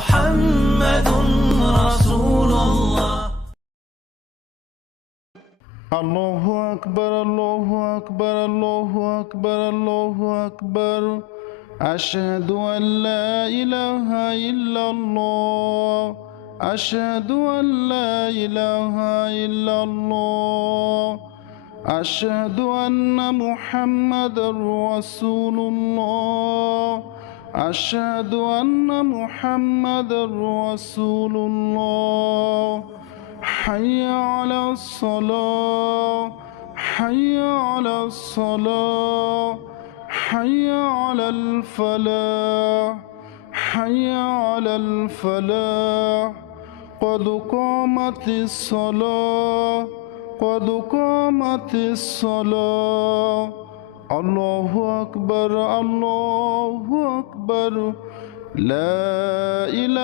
محمد رسول الله. الله أكبر الله أكبر الله أكبر الله أكبر أشهد أن لا إله إلا الله أشهد أن لا إله إلا الله أشهد أن محمدا رسول الله أشهد أن محمدا رسول الله حي على الصلاة حي على الصلاة حي على الفلاح حي على الفلاح قد قامت الصلاة قد قامت الصلاة الله أكبر الله أكبر لا إله